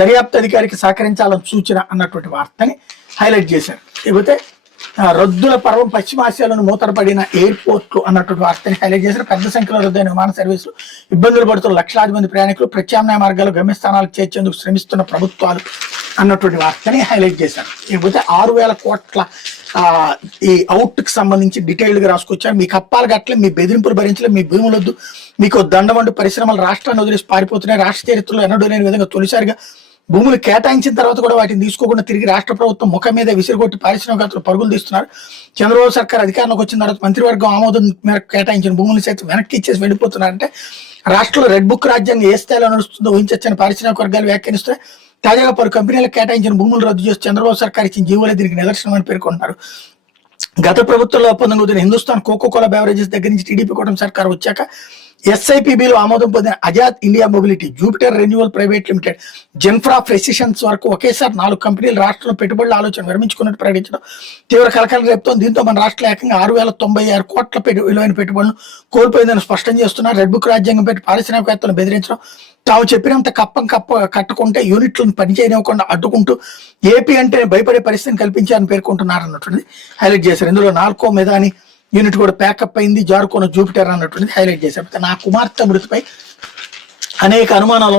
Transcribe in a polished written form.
దర్యాప్తు అధికారికి సహకరించాలని సూచన అన్నటువంటి వార్తని హైలైట్ చేశారు. లేకపోతే రద్దుల పర్వం పశ్చిమాసియాలోని మూతపడిన ఎయిర్పోర్ట్లు అన్నటువంటి వార్తని హైలైట్ చేశారు. పెద్ద సంఖ్యలో రద్దయిన విమాన సర్వీసులు, ఇబ్బందులు పడుతున్న లక్షలాది మంది ప్రయాణికులు, ప్రత్యామ్నాయ మార్గాలు గమ్యస్థానాలకు చేర్చేందుకు శ్రమిస్తున్న ప్రభుత్వాలు అన్నటువంటి వార్తని హైలైట్ చేశారు. లేకపోతే 6,000 కోట్ల ఈ అవుట్కి సంబంధించి డీటెయిల్డ్గా రాసుకొచ్చారు. మీకు అప్పాలు గట్లే, మీ బెదిరింపులు భరించలేదు, మీ భూములొద్దు, మీకు దండవండు పరిశ్రమలు రాష్ట్రాన్ని వదిలేసి పారిపోతున్నాయి. రాష్ట్ర చరిత్రలో ఎన్నడూ లేని విధంగా తొలిసారిగా భూములు కేటాయించిన తర్వాత కూడా వాటిని తీసుకోకుండా తిరిగి రాష్ట్ర ప్రభుత్వం ముఖం మీద విసిరిగొట్టి పారిశ్రామికవేత్తలు పరుగులు తీస్తున్నారు. చంద్రబాబు సర్కార్ అధికారంలోకి వచ్చిన తర్వాత మంత్రివర్గం ఆమోదం మేరకు కేటాయించిన భూములు సైతం వెనక్కి ఇచ్చేసి వెళ్ళిపోతున్నారంటే రాష్ట్రంలో రెడ్ బుక్ రాజ్యాంగం ఏ స్థాయిలో నడుస్తుందో ఊహించొచ్చని పారిశ్రామిక వర్గాలు వ్యాఖ్యానిస్తే, తాజాగా పలు కంపెనీలకు కేటాయించిన భూములు రద్దు చేసి చంద్రబాబు సర్కార్ ఇచ్చిన జీవోలే దీనికి నిదర్శనం అని పేర్కొంటున్నారు. గత ప్రభుత్వంలో ఒప్పందం కుదిరిన హిందుస్థాన్ కోకోకోలా బెవరేజెస్ దగ్గర నుంచి టీడీపీ కూటమి సర్కార్ వచ్చాక ఎస్ఐపిబిలో ఆమోదం పొందిన Azad India mobility, Jupiter renewal private limited, జెన్ఫ్రా ప్రెసిషన్స్ వరకు ఒకేసారి 4 కంపెనీలు రాష్ట్రంలో పెట్టుబడుల ఆలోచన విరమించుకున్నట్టు ప్రకటించడం తీవ్ర కలకలం రేపుతోంది. దీంతో మన రాష్ట్రంలో ఏకంగా 6,096 కోట్ల విలువైన పెట్టుబడులను కోల్పోయిందని స్పష్టం చేస్తున్నారు. రెడ్ బుక్ రాజ్యాంగం పెట్టి పారిశ్రామికవేత్తలను బెదిరించడం, తాము చెప్పినంత కట్టుకుంటే యూనిట్లను పనిచేయనివ్వకుండా అడ్డుకుంటూ ఏపీ అంటే భయపడే పరిస్థితిని కల్పించారని పేర్కొంటున్నారు అన్నటువంటిది హైలైట్ చేశారు. ఇందులో నాల్కో మెదాని యూనిట్ కూడా ప్యాకప్ అయింది, జారుకోన జూపిటర్ అన్నటువంటిది హైలైట్ చేశారు. నా కుమార్తె మృతిపై అనేక అనుమానాలు